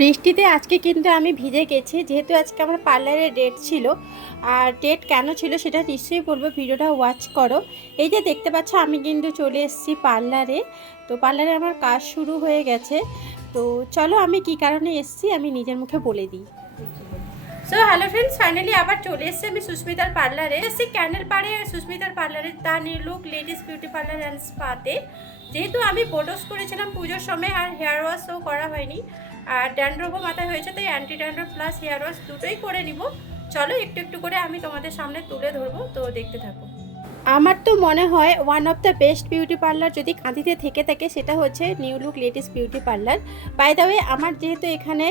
বৃষ্টিতে আজকে কিন্তু আমি ভিজে গেছি, যেহেতু আজকে আমার পার্লারের ডেট ছিল। আর ডেট কেন ছিল সেটা নিশ্চয়ই বলবো, ভিডিওটা ওয়াচ করো। এই যে দেখতে পাচ্ছ আমি কিন্তু চলে এসেছি পার্লারে। তো পার্লারে আমার কাজ শুরু হয়ে গেছে। তো চলো আমি কি কারণে এসেছি আমি নিজের মুখে বলে দিই। সো হ্যালো ফ্রেন্ডস, ফাইনালি আবার চলে এসেছি আমি সুস্মিতার পার্লারে। এসেছি ক্যান্ডেল পাড়ে সুস্মিতার পার্লারে, the new look ladies beauty parlour and স্পাতে। যেহেতু আমি বোটক্স করেছিলাম পুজোর সময়, আর হেয়ার ওয়াশও করা হয়নি, আর ড্যান্ড্রফও মাথায় হয়েছে, তাই anti dandruff plus hair wash দুটোই করে নিব। চলো একটু একটু করে আমি তোমাদের সামনে তুলে ধরবো, তো দেখতে থাকো। আমার তো মনে হয় one of the best beauty parlour যদি কাঁদিতে থেকে থাকে সেটা হচ্ছে new look ladies beauty parlour. By the way, আমার যেহেতু এখানে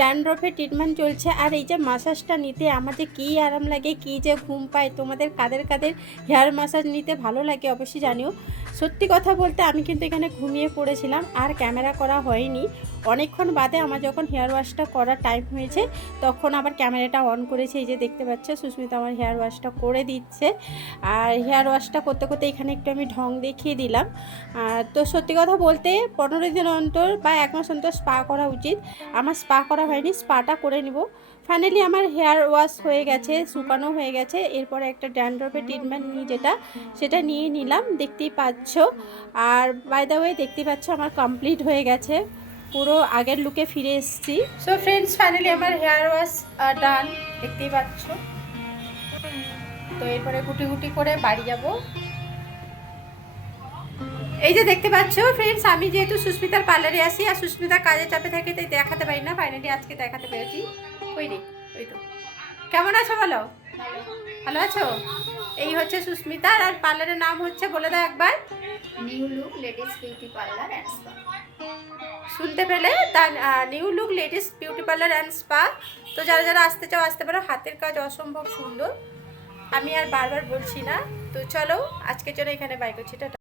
ড্যান্ড্রফের ট্রিটমেন্ট চলছে, আর এই যে মাসাজটা নিতে আমার যে কী আরাম লাগে, কী যে ঘুম পায়। তোমাদের কাদের কাদের হেয়ার মাসাজ নিতে ভালো লাগে অবশ্যই জানিও। সত্যি কথা বলতে আমি কিন্তু এখানে ঘুমিয়ে পড়েছিলাম, আর ক্যামেরা করা হয়নি। অনেকক্ষণ বাদে আমার যখন হেয়ার ওয়াশটা করার টাইম হয়েছে তখন আবার ক্যামেরাটা অন করেছে। এই যে দেখতে পাচ্ছ সুস্মিতা আমার হেয়ার ওয়াশটা করে দিচ্ছে। আর হেয়ার ওয়াশটা করতে করতে এখানে একটু আমি ঢং দেখিয়ে দিলাম। তো সত্যি কথা বলতে 15 দিন অন্তর বা 1 মাস অন্তর স্পা করা উচিত। আমার স্পা করা হয়নি, স্পাটা করে নিব। ফাইনালি আমার হেয়ার ওয়াশ হয়ে গেছে, শুকানো হয়ে গেছে। এরপরে একটা ড্যান্ড্রফের ট্রিটমেন্ট নিয়ে সেটা নিয়ে নিলাম, দেখতেই পাচ্ছ। আর বাই দ্য ওয়ে দেখতেই পাচ্ছ আমার কমপ্লিট হয়ে গেছে, পুরো আগের লুকে ফিরে এসেছি। সো ফ্রেন্ডস, ফাইনালি আমার হেয়ার ওয়াশ ডান, দেখতেই পাচ্ছ। তো এরপরে গুটি গুটি করে বাড়ি যাব। এই যে দেখতে পাচ্ছ ফ্রেন্ডস, আমি যেহেতু সুস্মিতার পার্লারে আসি আর সুস্মিতা কাজে চাপে থাকে, তাই দেখাতে পারি না। ফাইনালি আজকে দেখাতে পেরেছি। ওই রে, ওই তো। কেমন আছো বলো? ভালো আছো? এই হচ্ছে সুস্মিতা, আর পার্লারের নাম হচ্ছে, বলে দাও একবার। New look ladies beauty parlour and spa. শুনতে পেলে, তার new look ladies beauty parlour and spa. তো যারা যারা আসতে চাও আসতে পারো, হাতের কাজ অসম্ভব সুন্দর, আমি আর বারবার বলছি না। তো চলো আজকের জন্য এখানে বাই করছি, টাটা।